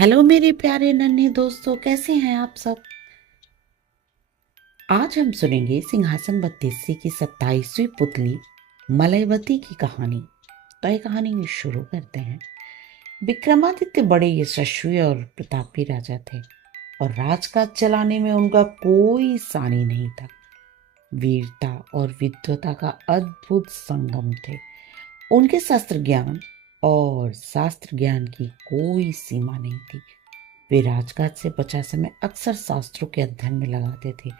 Hello मेरे प्यारे नन्हे दोस्तों, कैसे हैं आप सब। आज हम सुनेंगे सिंहासन बत्तीसी की 27वीं पुतली मलयवती की कहानी। तो ये कहानी शुरू करते हैं। विक्रमादित्य बड़े यशस्वी और प्रतापी राजा थे और राजकाज चलाने में उनका कोई सानी नहीं था। वीरता और विद्वता का अद्भुत संगम थे। उनके शास्त्र ज्ञान की कोई सीमा नहीं थी। वे राजकाज से बचा समय अक्सर शास्त्रों के अध्ययन में लगाते थे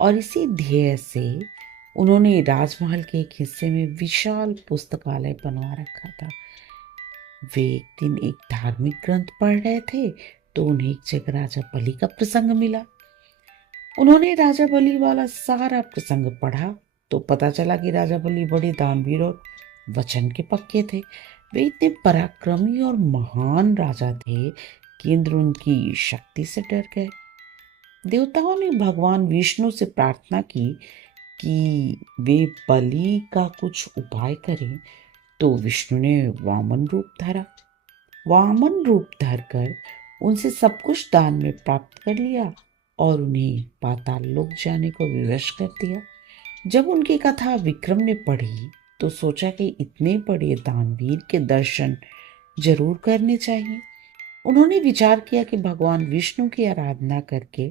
और इसी ध्येय से उन्होंने राजमहल के एक हिस्से में विशाल पुस्तकालय बनवा रखा था। वे एक दिन एक धार्मिक ग्रंथ पढ़ रहे थे तो उन्हें एक जगह राजा बलि का प्रसंग मिला। उन्होंने राजा बलि वाला सारा प्रसंग पढ़ा तो पता चला कि राजा बलि बड़े दानवीर और वचन के पक्के थे। वे इतने पराक्रमी और महान राजा थे कि इंद्र उनकी शक्ति से डर गए। देवताओं ने भगवान विष्णु से प्रार्थना की कि वे बलि का कुछ उपाय करें, तो विष्णु ने वामन रूप धरा। वामन रूप धरकर उनसे सब कुछ दान में प्राप्त कर लिया और उन्हें पाताल लोक जाने को विवश कर दिया। जब उनकी कथा विक्रम ने पढ़ी तो सोचा कि इतने बड़े दानवीर के दर्शन जरूर करने चाहिए। उन्होंने विचार किया कि भगवान विष्णु की आराधना करके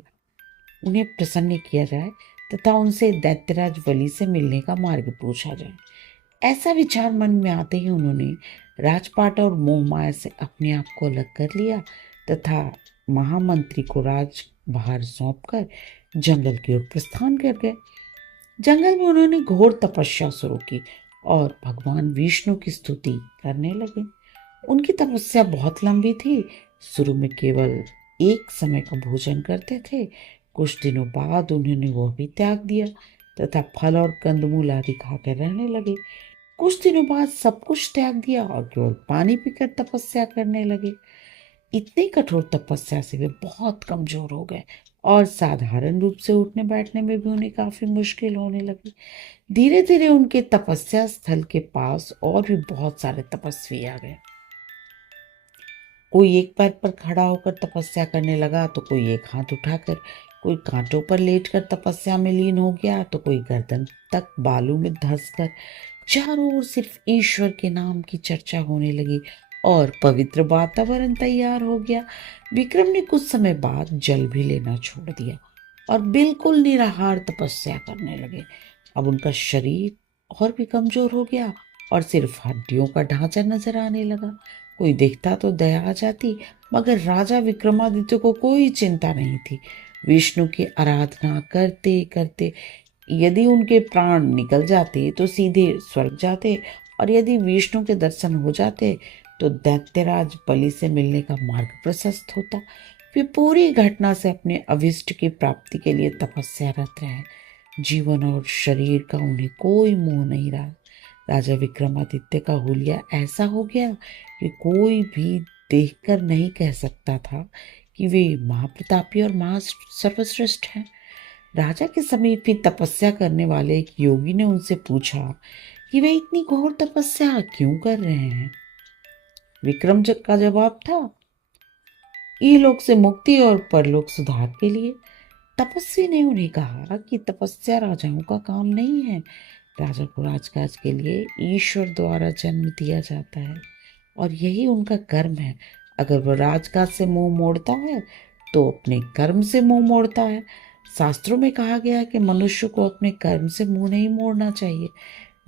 उन्हें प्रसन्न किया जाए तथा उनसे दैत्यराज बलि से मिलने का मार्ग पूछा जाए। ऐसा विचार मन में आते ही उन्होंने राजपाट और मोहमाया से अपने आप को अलग कर लिया तथा महामंत्री को राजभार सौंपकर जंगल की ओर प्रस्थान कर गए। जंगल में उन्होंने घोर तपस्या शुरू की और भगवान विष्णु की स्तुति करने लगे। उनकी तपस्या बहुत लंबी थी। शुरू में केवल एक समय का भोजन करते थे। कुछ दिनों बाद उन्होंने वह भी त्याग दिया तथा फल और कंदमूल आदि खाकर रहने लगे। कुछ दिनों बाद सब कुछ त्याग दिया और केवल पानी पीकर तपस्या करने लगे। इतनी कठोर तपस्या से वे बहुत कमजोर हो गए और साधारण रूप से उठने बैठने में भी उन्हें काफी मुश्किल होने लगी। धीरे धीरे उनके तपस्या स्थल के पास और भी बहुत सारे तपस्वी आ गए। कोई एक पैर पर खड़ा होकर तपस्या करने लगा तो कोई एक हाथ उठाकर, कोई कांटों पर लेटकर तपस्या में लीन हो गया तो कोई गर्दन तक बालू में धंसकर। चारों ओर सिर्फ ईश्वर के नाम की चर्चा होने लगी और पवित्र वातावरण तैयार हो गया। विक्रम ने कुछ समय बाद जल भी लेना छोड़ दिया और बिल्कुल निराहार तपस्या करने लगे। अब उनका शरीर और भी कमजोर हो गया और सिर्फ हड्डियों का ढांचा नजर आने लगा। कोई देखता तो दया आ जाती, मगर राजा विक्रमादित्य को कोई चिंता नहीं थी। विष्णु की आराधना करते करते यदि उनके प्राण निकल जाते तो सीधे स्वर्ग जाते और यदि विष्णु के दर्शन हो जाते तो दैत्यराज बलि से मिलने का मार्ग प्रशस्त होता। वे पूरी घटना से अपने अभिष्ट की प्राप्ति के लिए तपस्यारत रहे। जीवन और शरीर का उन्हें कोई मोह नहीं रहा। राजा विक्रमादित्य का हुलिया ऐसा हो गया कि कोई भी देखकर नहीं कह सकता था कि वे महाप्रतापी और महा सर्वश्रेष्ठ हैं। राजा के समीप ही तपस्या करने वाले एक योगी ने उनसे पूछा कि वे इतनी घोर तपस्या क्यों कर रहे हैं। विक्रम का जवाब था, इहलोक से मुक्ति और परलोक सुधार के लिए। तपस्वी ने उन्हें कहा कि तपस्या राजाओं का काम नहीं है। राजा को राजकाज के लिए ईश्वर द्वारा जन्म दिया जाता है और यही उनका कर्म है। अगर वह राजकाज से मुंह मोड़ता है तो अपने कर्म से मुंह मोड़ता है। शास्त्रों में कहा गया है कि मनुष्य को अपने कर्म से मुंह नहीं मोड़ना चाहिए।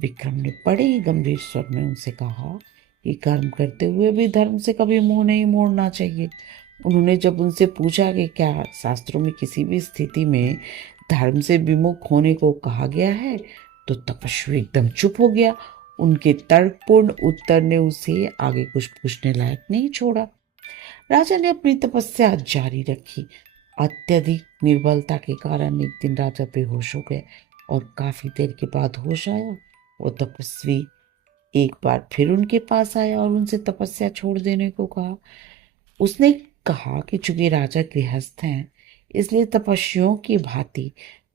विक्रम ने बड़े ही गंभीर स्वर में उनसे कहा कि कर्म करते हुए भी धर्म से कभी मुंह नहीं मोड़ना चाहिए। उन्होंने जब उनसे पूछा कि क्या शास्त्रों में किसी भी स्थिति में धर्म से विमुख होने को कहा गया है, तो तपस्वी एकदम चुप हो गया। उनके तर्कपूर्ण उत्तर ने उसे आगे कुछ पूछने लायक नहीं छोड़ा। राजा ने अपनी तपस्या जारी रखी। अत्यधिक निर्बलता के कारण एक दिन राजा बेहोश हो गए और काफी देर के बाद होश आया। वो तपस्वी एक बार फिर उनके पास आया और उनसे तपस्या छोड़ देने को कहा। उसने कहा कि चूंकि राजा गृहस्थ हैं, इसलिए तपस्वियों की भांति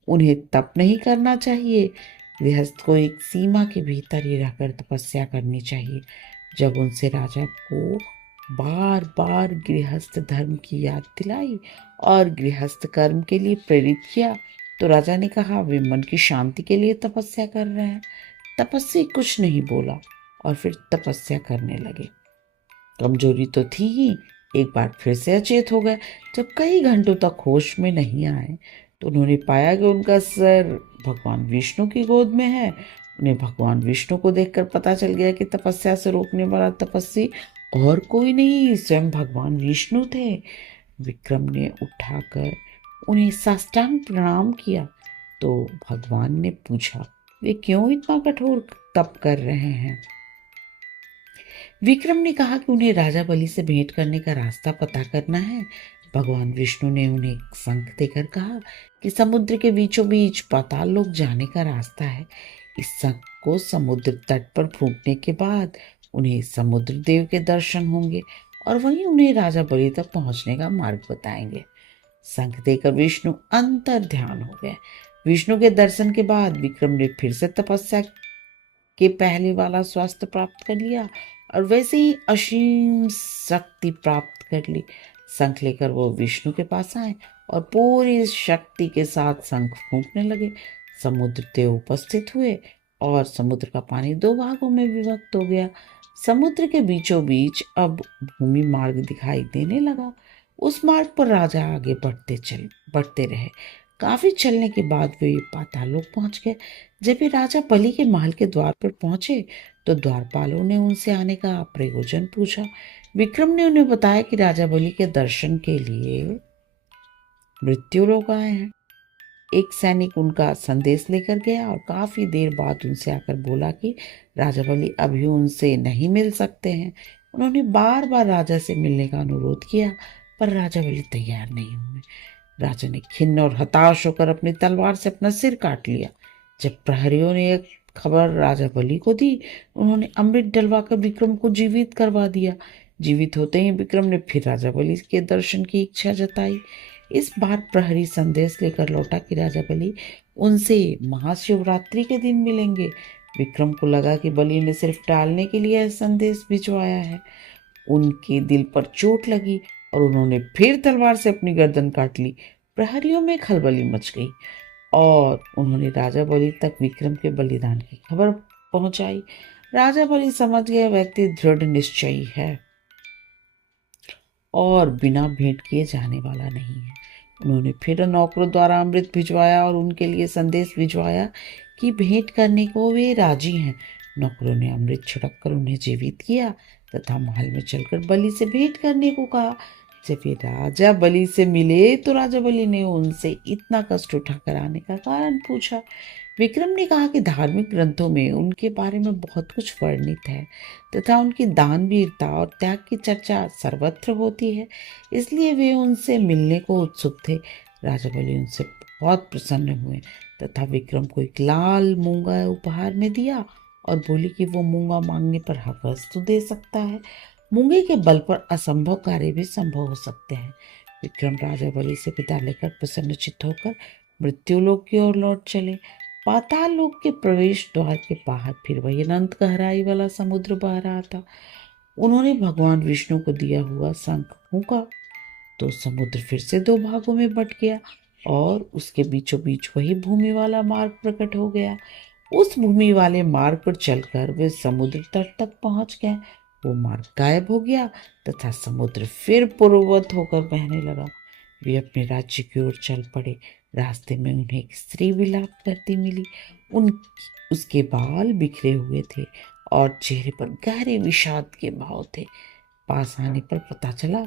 उन्हें तप नहीं करना चाहिए। गृहस्थ को एक सीमा के भीतर ही रहकर तपस्या करनी चाहिए। जब उनसे राजा को बार बार गृहस्थ धर्म की याद दिलाई और गृहस्थ कर्म के लिए प्रेरित किया तो राजा ने कहा वे मन की शांति के लिए तपस्या कर रहे हैं। तपस्वी कुछ नहीं बोला और फिर तपस्या करने लगे। कमजोरी तो थी ही, एक बार फिर से अचेत हो गए। जब कई घंटों तक होश में नहीं आए तो उन्होंने पाया कि उनका सर भगवान विष्णु की गोद में है। उन्हें भगवान विष्णु को देखकर पता चल गया कि तपस्या से रोकने वाला तपस्वी और कोई नहीं, स्वयं भगवान विष्णु थे। विक्रम ने उठाकर उन्हें साष्टांग प्रणाम किया तो भगवान ने पूछा वे क्यों इतना कठोर तप कर रहे हैं। विक्रम ने कहा कि उन्हें राजा बलि से भेंट करने का रास्ता पता करना है। भगवान विष्णु ने उन्हें शंख देकर कहा कि समुद्र के बीचों बीच पाताल लोक जाने का रास्ता है। इस शंख को समुद्र तट पर फूंकने के बाद उन्हें समुद्र देव के दर्शन होंगे और वहीं उन्हें राजा बलि तक पहुंचने का मार्ग बताएंगे। शंख देकर विष्णु अंतर ध्यान हो गए। विष्णु के दर्शन के बाद विक्रम ने फिर से तपस्या के पहले वाला स्वास्थ्य प्राप्त कर लिया और वैसे ही असीम शक्ति प्राप्त कर ली। शंख लेकर वो विष्णु के पास आए और पूरी शक्ति के साथ शंख फूंकने लगे। समुद्र देव उपस्थित हुए और समुद्र का पानी दो भागों में विभक्त हो गया। समुद्र के बीचों बीच अब भूमि मार्ग दिखाई देने लगा। उस मार्ग पर राजा आगे बढ़ते रहे। काफी चलने के बाद वे पाताल लोक पहुंच गए। जब वे राजा बलि के महल के द्वार पर पहुंचे तो द्वारपालों ने उनसे आने का प्रयोजन पूछा। विक्रम ने उन्हें बताया कि राजा बलि के दर्शन के लिए मृत्यु लोक आए हैं। एक सैनिक उनका संदेश लेकर गया और काफी देर बाद उनसे आकर बोला कि राजा बलि अभी उनसे नहीं मिल सकते हैं। उन्होंने बार बार राजा से मिलने का अनुरोध किया पर राजा बलि तैयार नहीं हुए। राजा ने खिन्न और हताश होकर अपनी तलवार से अपना सिर काट लिया। जब प्रहरियों ने एक खबर राजा बलि को दी, उन्होंने अमृत डलवाकर विक्रम को जीवित करवा दिया। जीवित होते ही विक्रम ने फिर राजा बलि के दर्शन की इच्छा जताई। इस बार प्रहरी संदेश लेकर लौटा कि राजा बलि उनसे महाशिवरात्रि के दिन मिलेंगे। विक्रम को लगा कि बलि ने सिर्फ टालने के लिए संदेश भिजवाया है। उनके दिल पर चोट लगी और उन्होंने फिर तलवार से अपनी गर्दन काट ली। प्रहरियों में खलबली मच गई और उन्होंने राजा बलि तक विक्रम के बलिदान की खबर पहुंचाई। राजा बलि समझ गए व्यक्ति दृढ़ निश्चयी है और बिना भेंट किए जाने वाला नहीं है। उन्होंने फिर नौकरों द्वारा अमृत भिजवाया और उनके लिए संदेश भिजवाया कि भेंट करने को वे राजी हैं। नौकरों ने अमृत छिड़क कर उन्हें जीवित किया तथा महल में चलकर बलि से भेंट करने को कहा। जब वे राजा बलि से मिले तो राजा बलि ने उनसे इतना कष्ट उठाकर आने का कारण पूछा। विक्रम ने कहा कि धार्मिक ग्रंथों में उनके बारे में बहुत कुछ वर्णित है तथा उनकी दानवीरता और त्याग की चर्चा सर्वत्र होती है, इसलिए वे उनसे मिलने को उत्सुक थे। राजा बलि उनसे बहुत प्रसन्न हुए तथा विक्रम को एक लाल मूंगा उपहार में दिया और बोली कि वो मूंगा मांगने पर हर वस्तु दे सकता है। मूंगे के बल पर असंभव कार्य भी संभव हो सकते हैं। विक्रम राजा बलि से विदा लेकर प्रसन्नचित्त होकर मृत्युलोक की ओर लौट चले। पाताल लोक के प्रवेश द्वार के बाहर फिर वही अनंत गहराई वाला समुद्र बह रहा था। उन्होंने भगवान विष्णु को दिया हुआ शंख फूंका तो समुद्र फिर से दो भागों में बट गया और उसके बीचों बीच वही भूमि वाला मार्ग प्रकट हो गया। उस भूमि वाले मार्ग पर चलकर वे समुद्र तट तक पहुंच गए। वो मार्ग गायब हो गया तथा समुद्र फिर पूर्ववत होकर बहने लगा। वे अपने राज्य की ओर चल पड़े। रास्ते में उन्हें एक स्त्री विलाप करती मिली। उसके बाल बिखरे हुए थे और चेहरे पर गहरे विषाद के भाव थे। पास आने पर पता चला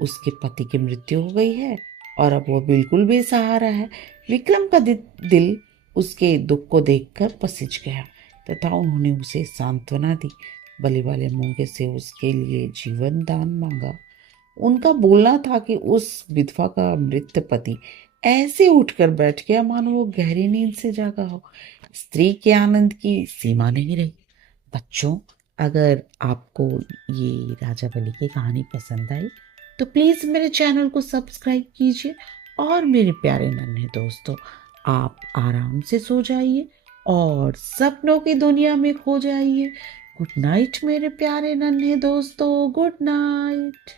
उसके पति की मृत्यु हो गई है और अब वो बिल्कुल बेसहारा है। विक्रम का दिल उसके दुख को देखकर पसिज गया तथा उन्होंने उसे सांत्वना दी। बलि वाले मूंगे से उसके लिए जीवन दान मांगा। उनका बोलना था कि उस विधवा का मृत पति ऐसे उठकर बैठ गया मानो वो गहरी नींद से जागा हो। स्त्री के आनंद की सीमा नहीं रही। बच्चों, अगर आपको ये राजा बलि की कहानी पसंद आई तो प्लीज मेरे चैनल को सब्सक्राइब कीजिए और मेरे प्यारे नन्हे दोस्तों, आप आराम से सो जाइए और सपनों की दुनिया में खो जाइए। गुड नाइट मेरे प्यारे नन्हे दोस्तों, गुड नाइट।